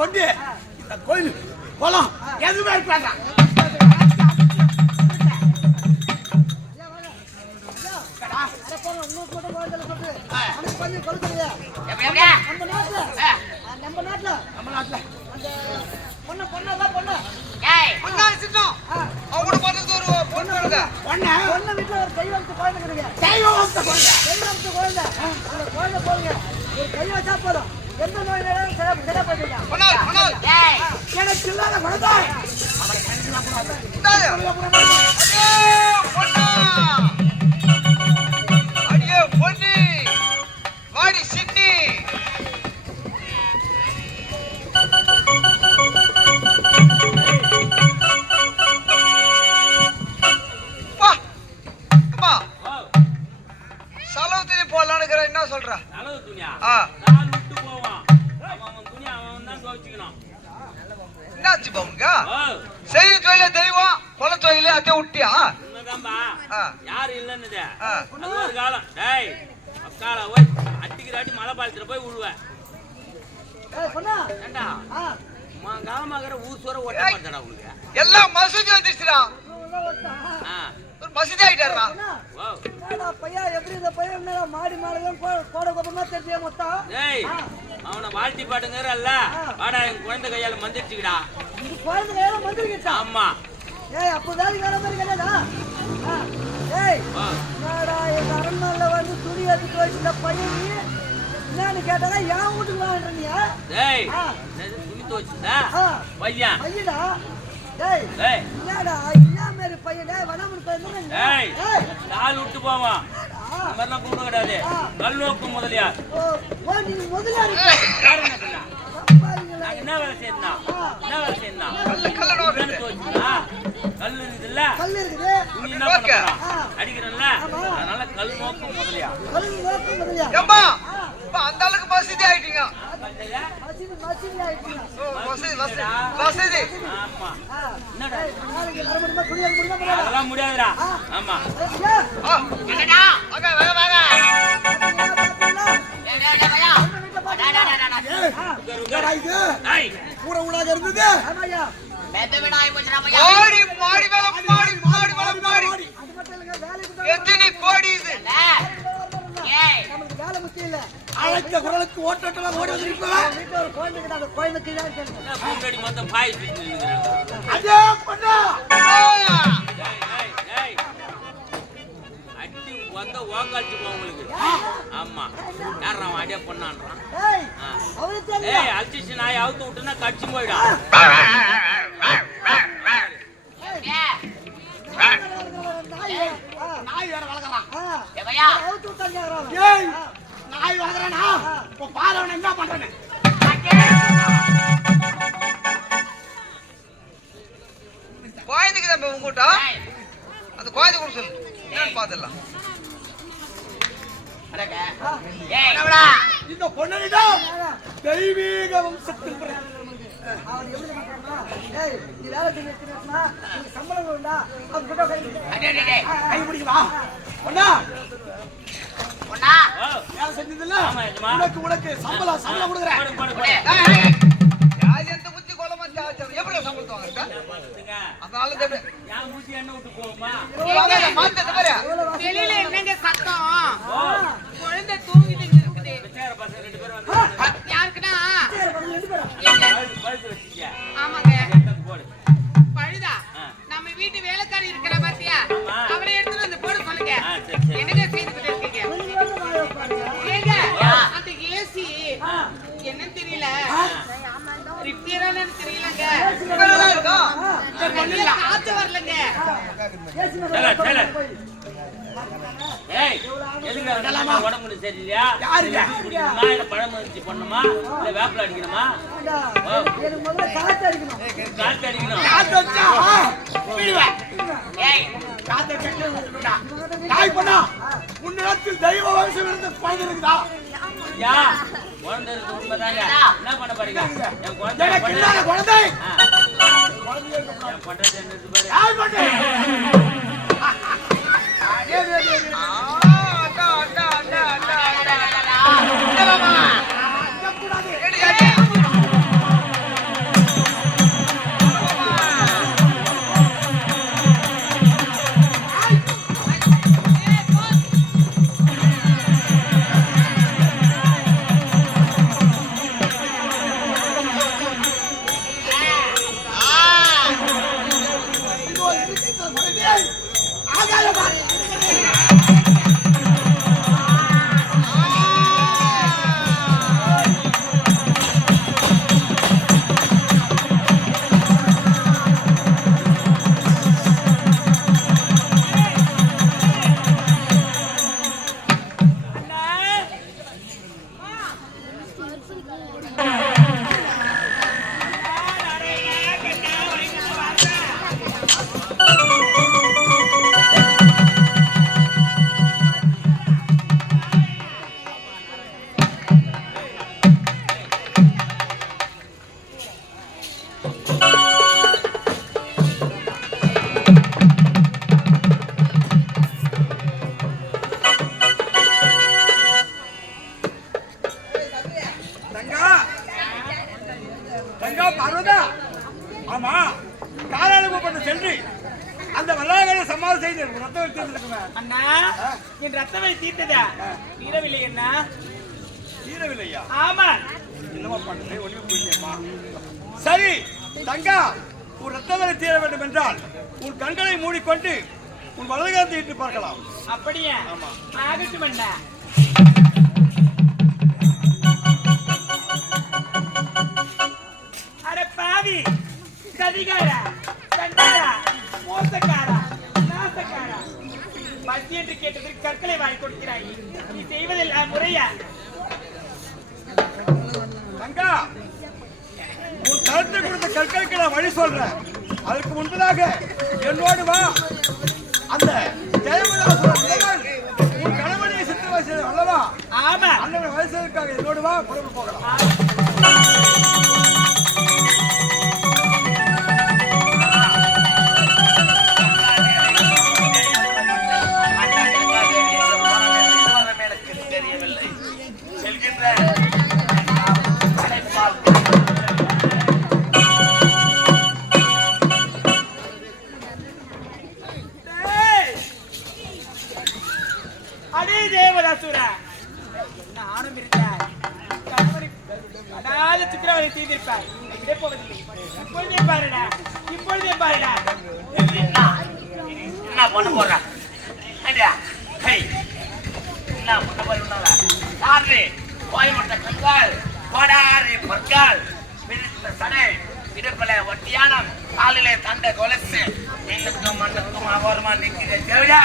கொண்டு இந்த கோயில் குளம் எதுவுமே எப்படி, எப்படியா? ஆ, நம்ம நாட்டுல. அவங்க பார்த்தது ஒரு பொண்ணு வருங்க ஒண்ணு தெய்வ வம்ச குழந்தை பண்ணால் பண்ணால் ஏய், எனக்கு இல்லாத குழந்தை. மசூதி வந்துச்சுடா ஒரு மசூதி ஆயிட்டாருடா. ஓ பையன் எப்படி இந்த பையன் என்னடா மாடி மாலையும் கோடை கோபமா தெரிஞ்ச மொத்தம் அவனை வாழ்த்தி பாட்டுங்கிறல்ல வாடா என் குழந்தை கையால மந்திரிச்சுக்கடா. இது குழந்தை ஏதோ வந்துருக்கிட்டா ஆமா. ஏய் அப்போ வேலைக்கு வர மாதிரி கிடையாதா? ஆ, ஏய் என்னடா எங்க அரண்மனையில வந்து துணி எடுத்து வச்சிருந்த பையன் நீ? என்னன்னு கேட்டா என் வீட்டுக்கு. என்னது துணி. பையன். பையனா? டேய் என்னடா பையன். டேய் வனாமன் பையன் விட்டு போவான். மாதிரிலாம் கூப்பிட கிடையாது கல்நோக்கு முதலியார் ஓ நீங்க யார் என்ன சொன்னா? சம்பாதிங்களா? நாங்க என்ன வேலை செய்யணும் என்ன வேலை செய்யணும் கல் இருக்குதுல்ல? கல் இருக்குது. நீ என்ன பண்ண போறா? ஆ. அடிக்கிறல்ல அதனால கல் நோக்கு முதலியார் கல் நோக்கு முதலியா? ஏம்மா இப்ப அந்த அளவுக்கு மசூதி ஆயிட்டீங்க. அதெல்லாம் முடியாதுடா ஆமா ஏய், ஏய், இருந்தது மாடி மாடி மாடி மாடி மாடி எத்தனை கோடி இது நமக்கு வேலை முக்கியம் இல்ல. அழைத்த குரலுக்கு ஓட்டோட்டெல்லாம் ஓடி வந்திருப்பா வீட்டுல ஒரு குழந்தை இருக்குது, அந்த குழந்தை கீழே இருக்குது. என்ன பூங்கடி மொத்தம் பாய் சுத்தி நிற்கிறாங்க அதே பண்ணா! டேய் டேய் டேய் அடி வந்த ஓங்காச்சு உங்களுக்கு. ஆமா. யாரா அவன் அடியா பண்ணான்றான்? ஏய், அல்டிஷன் நாய் அவுத்து விட்டுனா கடிச்சு நாய், நாய் வேற வளர்க்குறான். ஆ, ஏய், நாய் வளர்க்குறானா? இப்போ பாலவன் என்ன பண்றேன்னு குழந்தைக்கு தான் உங்ககிட்ட அந்த குழந்தை கூட சொல்லு. என்னன்னு என்னடா? இந்த பொண்ணிடம் தெய்வீக வம்சத்தில் பிறந்த அவர் எப்படி ஏய், நீ வேலை சம்பளம் உண்டா? அவங்க கிட்ட கை பிடிக்குமா வேலை உனக்கு உனக்கு சம்பளம் சம்பளம் கொடுக்குறேன் போடு எந்த புத்தி கோலமா எவ்வளவு சம்பளத்தை அதனால எண்ணெய் விட்டு போகுமா வெளியில என்னங்க சத்தம் குழந்தை தூங்கிட்டு இருக்குது ரெண்டு யாருக்குன்னா பழுத்து வச்சுக்க ஆமாங்க. எடுத்து போடு. பழுதா. நம்ம வீட்டு வேலைக்காரி இருக்கிற பாத்தியா. அவரை எடுத்துட்டு வந்து போட சொல்லுங்க. என்னங்க செய்துட்டு இருக்கீங்க. ஏங்க அந்த ஏசி என்னன்னு தெரியல. ரிப்பேரானு தெரியலங்க. காத்து வரலங்க. ஏய் எதுங்க அவனுக்கு உடம்பு சரியில்லையா யாருங்க? ஜூஸ் குடிக்கணுமா இல்ல பழம் மருந்து பண்ணணுமா இல்ல வேப்பில அடிக்கணுமா? ஆண்டா, எனக்கு முதல்ல காத்து அடிக்கணும். காத்து அடிக்கணும். காத்து வச்சா பிடிவேன் ஏய். காத்து வச்சா நாய் பண்ணா உன்னிடத்தில் தெய்வ வம்சம் இருந்து குழந்தை இருக்குதா யா குழந்தை இருக்கு உண்மைதாங்க என்ன பண்ண போறீங்க? என் குழந்தை எனக்கு இல்லாத குழந்தை. என் பண்றது என்ன இருக்கு பாரு. யார் பண்ணு? ஏய், ஏய், ஏய், ஏய். மூடிக்கொண்டு உன் வலதுகாலத்தை இட்டு பார்க்கலாம். அப்படியா? ஆமா. ஆகட்டும் அண்ணா. அட பாவி சதிகாரா சண்டாரா மோசக்காரா நாசக்காரா. பசி என்று கேட்டதற்கு கற்களை வாங்கி கொடுக்கிறாய். நீ செய்வதெல்லாம் முறையா? தங்கா உன் கருத்தை கொடுத்த கற்களுக்கு நான் வழி சொல்றேன். அதற்கு முன்பதாக என்னோடு வா. அந்த ஜெயமதாசுரன் தேவன் உன் கணவனை சித்த வயசு அல்லவா? ஆமா அந்த வயசுக்காக என்னோடு வா புறப்பட்டு போகலாம். யாரு கோயம்பட்ட கோடாரி பற்கள் பிரித்த சடை இடுப்பில ஒட்டியானம் காலிலே தண்டை கொலசு. இன்னுக்கும் மண்ணுக்கும் அகோரமா நிற்கிற தேவையா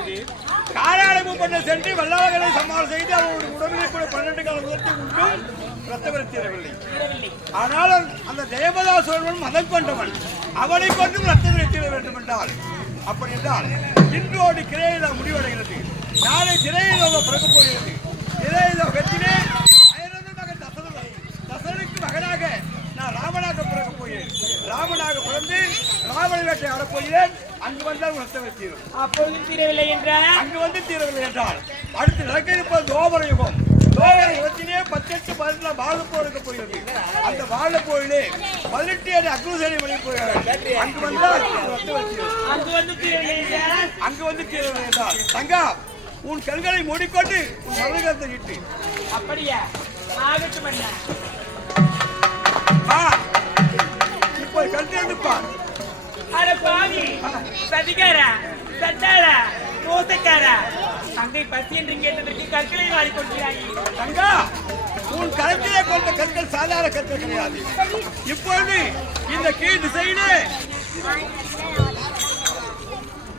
இது காலாளமும் பண்ண சென்று வல்லாளர்களை சமாளம் செய்து அவருடைய உடம்பிலே கூட பன்னெண்டு கால முதலத்தை உண்டும் ரத்தவரை தீரவில்லை. ஆனால் அந்த தேவதாசுரன் மதம் கொண்டவன். அவனை கொண்டும் ரத்தவரை தீர வேண்டும் என்றால் அப்படி என்றால் இன்றோடு கிரேயில முடிவடைகிறது. நாளை திரையிலோக பிறக்கப் போகிறது? திரையிலோ வெற்றிலே மகன் தசரதன் தசரனுக்கு மகனாக நான் ராமனாக பிறக்கப் போகிறேன். ராமனாக பிறந்து ராவண வேட்டை ஆடப் போகிறேன். அங்கு வந்தால் உன் ரத்தம் தீரும். அப்பொழுதும் தீரவில்லை என்றால் அங்கு வந்து தீரவில்லை என்றால் அடுத்து நடக்க இருப்பது தோபர யுகம். தோபர யுகத்திலே பத்தெட்டு பதினெட்டு வாழப்போர் இருக்க போகிறது அந்த வாழப்போரிலே பதினெட்டு அடி அக்ரூசேரி வழி போகிறார்கள் அங்கு வந்தால் தீரும். அங்கு வந்து தீரவில்லை என்றால் அங்கு வந்து தீரவில்லை என்றால் தங்கா உன் கண்களை மூடிக்கொண்டு உன் மருகத்தை இட்டு அப்படியா? ஆகட்டும் வா. இப்போ கண் திறந்துப்பார் அட பாவி சதிகாரா சட்டாரா மோசக்காரா தங்கை பசி என்று கேட்டதற்கு கற்களை வாரி தங்கா உன் கருத்திலே கொண்ட கற்கள் சாதாரண கற்கள் கிடையாது. இப்பொழுது இந்த கீழ் திசையிலே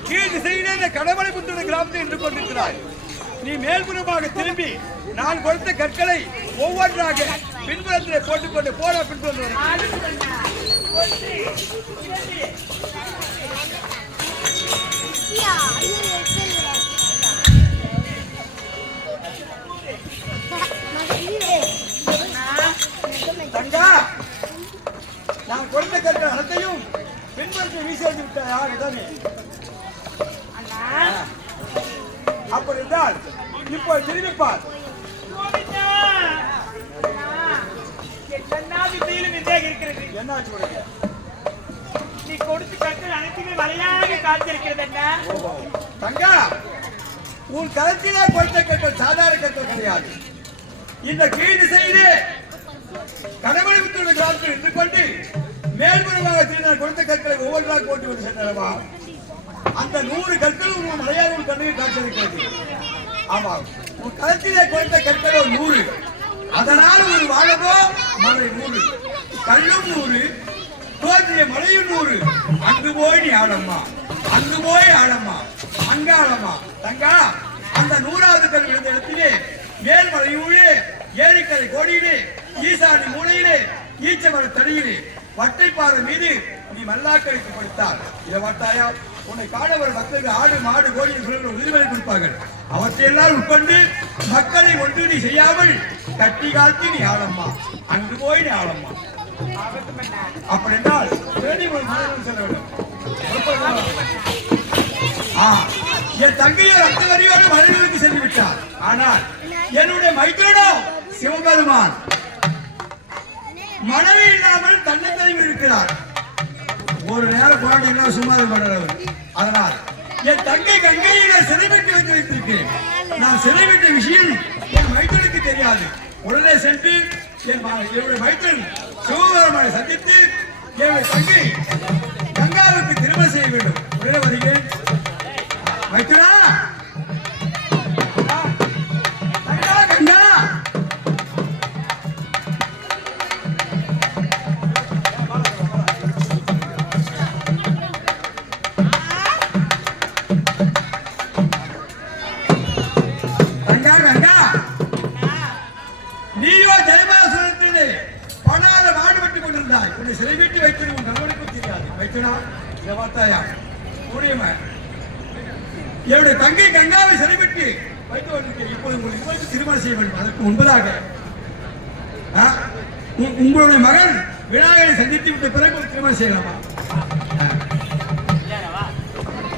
கீழ் திசையிலே இந்த கடவுளை புத்தூர் கிராமத்தில் நின்று கொண்டிருக்கிறாய். நீ மேல்புறமாக திரும்பி நான் கொடுத்த கற்களை ஒவ்வொன்றாக பின்புறத்திலே போட்டுக்கொண்டு போட பின்புறம் நான் கொடுத்த கற்கள் அனைத்தையும் பின்புறத்தில் வீசி அடித்து விட்டாயா இதானே அப்படி என்றால் இப்போ திரும்பிப்பார் என்னாச்சு உனக்கு? நீ கொடுத்து கற்கள் அனைத்துமே வலையாக காத்திருக்கிறது என்ன? தங்கா உன் கருத்திலே கொடுத்த கற்கள் சாதாரண கற்கள் கிடையாது. இந்த கீழ் திசையிலே கடவுளை காலத்தில் கிராமத்தில் இருந்து கொண்டு மேல்புறமாக திருநாள் கொடுத்த கற்களை ஒவ்வொன்றாக போட்டு வந்து சென்றனவா? அந்த நூறு கற்களும் உன் மலையாள உன் கண்ணுக்கு காட்சியிருக்கிறது ஆமா உன் கருத்திலே கொடுத்த கற்களோ நூறு. அதனால் ஒரு வாழவோ மலை நூறு. கல்லும் நூறு. தோன்றிய மலையும் நூறு. அங்கு போய் நீ ஆடம்மா. அங்கு போய் ஆடம்மா. அங்க ஆடம்மா. தங்கா அந்த நூறாவது கல் விழுந்த இடத்திலே மேல்மலையூரே ஏரிக்கரை கோடியிலே ஈசானி மூலையிலே ஈச்சமர தடியிலே வட்டைப்பாறை மீது நீ மல்லாக்களுக்கு கொடுத்தார் இதை வாட்டாயா உன்னை காண மக்களுக்கு ஆடு மாடு கோழி சொல்லுகிற உரிமை கொடுப்பார்கள். அவற்றையெல்லாம் உட்கொண்டு மக்களை ஒன்று நீ செய்யாமல் கட்டி காத்தி நீ ஆளம்மா அங்கு போய் நீ ஆளம்மா அப்படி என்றால் செல்ல வேண்டும். என் ரத்த வரியோடு மனிதனுக்கு சென்று விட்டார். ஆனால் என்னுடைய மைத்திரனோ சிவபெருமான். மனைவி இல்லாமல் தன்னை தன்னைத்தனிவு இருக்கிறார். ஒரு நேரம் குழந்தைங்களா சும்மா அதனால் என் தங்கை கங்கையை நான் சிறைவிட்டு வைத்து வைத்திருக்கிறேன். நான் சிறைவிட்ட விஷயம் என் மைத்தனுக்கு தெரியாது. உடனே சென்று என் என்னுடைய மைத்தன் சிவபெருமானை சந்தித்து என்னுடைய தங்கை கங்காவுக்கு திருமணம் செய்ய வேண்டும். உடனே வருகிறேன். வைத்துடா!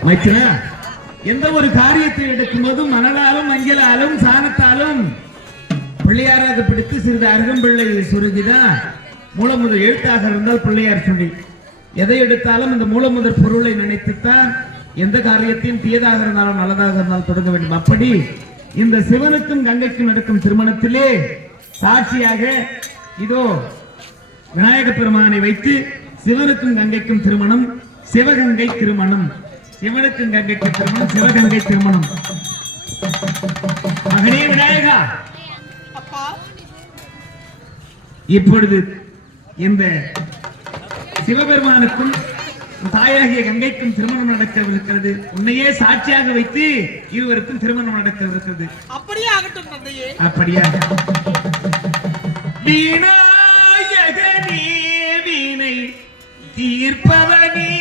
மைத்திரா எந்த ஒரு காரியத்தை எடுக்கும் போதும் மணலாலும் மஞ்சளாலும் சாணத்தாலும் பிள்ளையாராக பிடித்து சிறிது அருகம்பிள்ளை சுருகிதான் மூலமுதல் எழுத்தாக இருந்தால் பிள்ளையார் சொல்லி எதை எடுத்தாலும் இந்த மூலமுதல் பொருளை நினைத்துத்தான் எந்த காரியத்தையும் தீயதாக இருந்தாலும் நல்லதாக இருந்தாலும் தொடங்க வேண்டும். அப்படி இந்த சிவனுக்கும் கங்கைக்கும் நடக்கும் திருமணத்திலே சாட்சியாக இதோ விநாயக பெருமானை வைத்து சிவனுக்கும் கங்கைக்கும் திருமணம் சிவகங்கை திருமணம். சிவனுக்கும் கங்கைக்கும் திருமணம் சிவகங்கை திருமணம். மகனே விநாயகா. இப்பொழுது இந்த சிவபெருமானுக்கும் தாயாகிய கங்கைக்கும் திருமணம் நடக்கவிருக்கிறது. உன்னையே சாட்சியாக வைத்து இருவருக்கும் திருமணம் நடக்கவிருக்கிறது. அப்படியே ஆகட்டும் அப்படியா விநாயகனே வீணை தீர்ப்பவனே.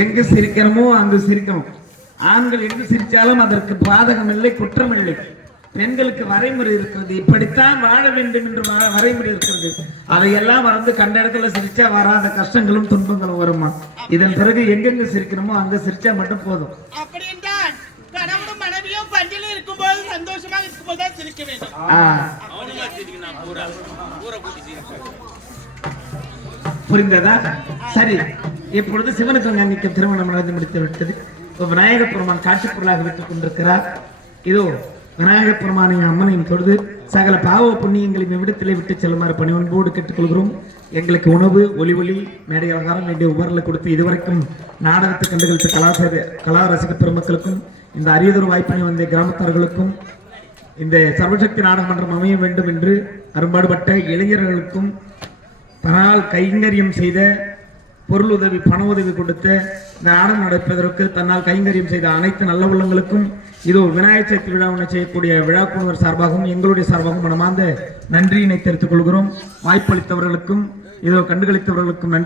எங்கு சிரிக்கணுமோ அங்கு சிரிக்கணும் ஆண்கள் எங்கு சிரித்தாலும் அதற்கு பாதகம் இல்லை குற்றம் இல்லை பெண்களுக்கு வரைமுறை இருக்கிறது. இப்படித்தான் வாழ வேண்டும் என்று வரைமுறை இருக்கிறது. அதையெல்லாம் மறந்து கண்ட இடத்துல சிரிச்சா வராத கஷ்டங்களும் துன்பங்களும் வருமா? இதன் பிறகு எங்கெங்க சிரிக்கணுமோ அங்க சிரிச்சா மட்டும் போதும். புரிந்ததா? சரி. இப்பொழுது சிவனுக்கு கங்கைக்கு திருமணம் நடந்து முடித்து விட்டது. இப்ப விநாயக பெருமான் காட்சி பொருளாக வைத்துக் கொண்டிருக்கிறார். இதோ விநாயக பெருமானையும் அம்மனையும் தொழுது சகல பாவ புண்ணியங்களையும் விடத்திலே விட்டு செல்லுமாறு பணிவன்போடு கேட்டுக்கொள்கிறோம். எங்களுக்கு உணவு ஒலி ஒளி மேடை அலங்காரம் வேண்டிய உபரில் கொடுத்து இதுவரைக்கும் நாடகத்தை கண்டுகளித்த கலாசார கலா ரசிக பெருமக்களுக்கும் இந்த அரியதொரு வாய்ப்பினை வந்த கிராமத்தார்களுக்கும் இந்த சர்வசக்தி நாடகமன்றம் அமைய வேண்டும் என்று அரும்பாடுபட்ட இளைஞர்களுக்கும் தனால் கைங்கரியம் செய்த பொருள் உதவி பண உதவி கொடுத்த இந்த ஆடம் நடப்பதற்கு தன்னால் கைங்கரியம் செய்த அனைத்து நல்ல உள்ளங்களுக்கும் இதோ விநாயகர் சதுர்த்தி விழாவினை செய்யக்கூடிய விழாக்குழுவர் சார்பாகவும் எங்களுடைய சார்பாகவும் மனமார்ந்த நன்றியினை தெரிவித்துக் கொள்கிறோம். வாய்ப்பளித்தவர்களுக்கும் இதோ கண்டுகளித்தவர்களுக்கும் நன்றி.